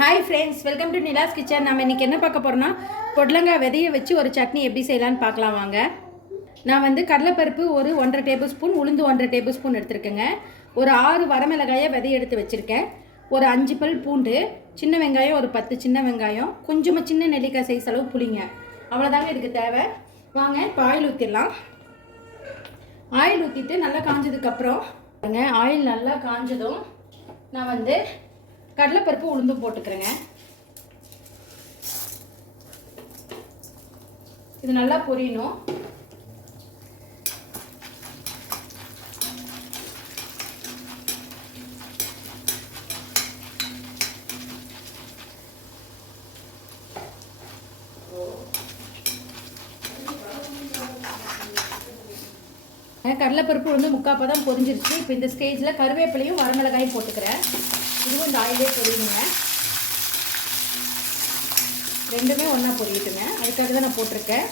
Hi friends, welcome to Nila's kitchen. நம்ம இன்றைக்கி என்ன பார்க்க போகிறோம்னா பொடலங்காய் விதையை வச்சு ஒரு சட்னி எப்படி செய்யலான்னு பார்க்கலாம் வாங்க. நான் வந்து கடலைப்பருப்பு ஒரு 1.5 டேபிள் ஸ்பூன், உளுந்து 1.5 டேபிள் ஸ்பூன் எடுத்துருக்கேங்க. ஒரு 6 வரமிளகாயை விதையை எடுத்து வச்சுருக்கேன். ஒரு 5 பல் பூண்டு, சின்ன வெங்காயம் ஒரு 10 சின்ன வெங்காயம், கொஞ்சமாக சின்ன நெல்லிக்காய் சைஸ் அளவு புளிங்க. அவ்வளோதாங்க இதுக்கு தேவை. வாங்க இப்போ ஆயில் ஊற்றிடலாம். ஆயில் ஊற்றிட்டு நல்லா காஞ்சதுக்கப்புறம் ஆயில் நல்லா காஞ்சதும் நான் வந்து கடலைப்பருப்பு உளுந்தும் போட்டுக்கிறேங்க. இது நல்லா பொரியணும். கடலைப்பருப்பு வந்து முக்காப்பதான் பொரிஞ்சிருச்சு. இப்போ இந்த ஸ்டேஜில் கருவேப்பிலையும் வரமிளகாயும் போட்டுக்கிறேன். இதுவும் இந்த ஆயிலே பொரியணுங்க. ரெண்டுமே ஒன்றா பொரியட்டுங்க. அதுக்காக தான் நான் போட்டிருக்கேன்.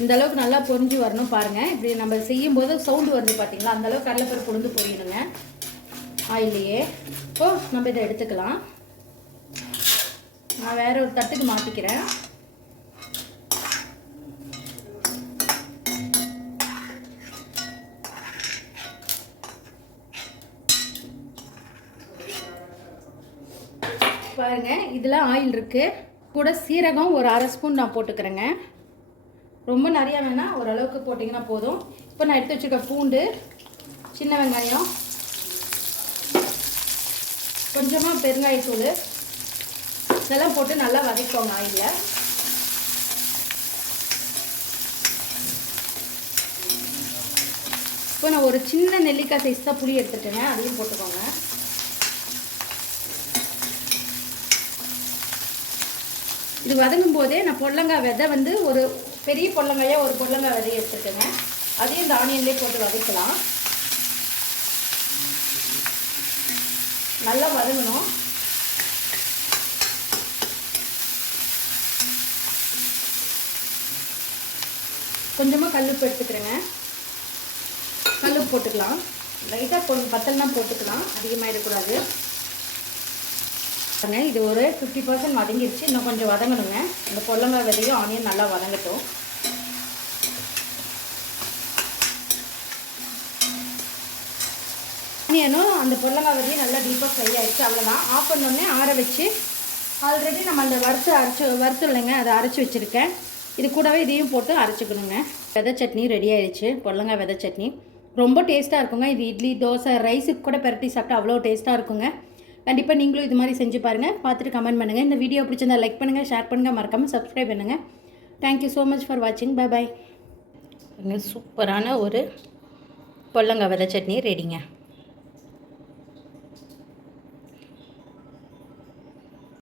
இந்த அளவுக்கு நல்லா பொரிஞ்சு வரணும் பாருங்கள். இப்படி நம்ம செய்யும்போது சவுண்டு வருது பார்த்தீங்களா, அந்தளவுக்கு கடலைப்பருப்பு உளுந்து பொரியணுங்க ஆயிலையே. இப்போது நம்ம இதை எடுத்துக்கலாம். நான் வேறு ஒரு தட்டுக்கு மாற்றிக்கிறேன். பாருங்க, இதில் ஆயில் இருக்குது. கூட சீரகம் ஒரு 1/2 ஸ்பூன் நான் போட்டுக்கிறேங்க. ரொம்ப நிறையா வேணால் ஓரளவுக்கு போட்டிங்கன்னா போதும். இப்போ நான் எடுத்து வச்சுருக்க பூண்டு, சின்ன வெங்காயம், கொஞ்சமாக பெருங்காயத்தூள் இதெல்லாம் போட்டு நல்லா வதக்கிக்கோங்க ஆயிலில். இப்போ நான் ஒரு சின்ன நெல்லிக்காய் சைஸ் தான் புளி எடுத்துட்டேங்க, அதையும் போட்டுக்கோங்க. இது வதங்கும் போதே நான் பொடலங்காய் விதை வந்து ஒரு பெரிய பொடலங்காயாக ஒரு பொடலங்காய் விதையை எடுத்துருக்கேங்க. அதையும் இந்த ஆனியன்லேயே போட்டு வதக்கலாம். நல்லா வதங்கணும். கொஞ்சமாக கல்லுப்பு எடுத்துக்கிறேங்க. கல்லுப்பு போட்டுக்கலாம். லைட்டாக கொஞ்சம் பத்தல்னா போட்டுக்கலாம், அதிகமாக இருக்கக்கூடாது. இது ஒரு 50% வதங்கிடுச்சு. இன்னும் கொஞ்சம் வதங்கணுங்க. இந்த பொடலங்காய் விதையும் ஆனியன் நல்லா வதங்கட்டும். ஆனியனும் அந்த பொடலங்காய் விதையும் நல்லா டீப்பாக ஃப்ரை ஆகிடுச்சு. அவ்வளோதான். ஆஃப் பண்ணோடனே ஆற வச்சு ஆல்ரெடி நம்ம அந்த வறுத்து இல்லைங்க, அதை அரைச்சி வச்சுருக்கேன். இது கூடவே இதையும் போட்டு அரைச்சிக்கணுங்க. விதை சட்னி ரெடி ஆகிடுச்சு. பொடலங்காய் விதை சட்னி ரொம்ப டேஸ்ட்டாக இருக்குங்க. இது இட்லி, தோசை, ரைஸுக்கு கூட பெரட்டி சாப்பிட்டா அவ்வளோ டேஸ்ட்டாக இருக்குங்க. கண்டிப்பாக நீங்களும் இது மாதிரி செஞ்சு பாருங்கள். பார்த்துட்டு கமெண்ட் பண்ணுங்கள். இந்த வீடியோ பிடிச்சிருந்தா லைக் பண்ணுங்கள், ஷேர் பண்ணுங்கள், மறக்காமல் சப்ஸ்கிரைப் பண்ணுங்கள். தேங்க்யூ ஸோ மச் ஃபார் வாட்சிங். Bye bye. சூப்பரான ஒரு பொடலங்காய் விதை சட்னி ரெடிங்க.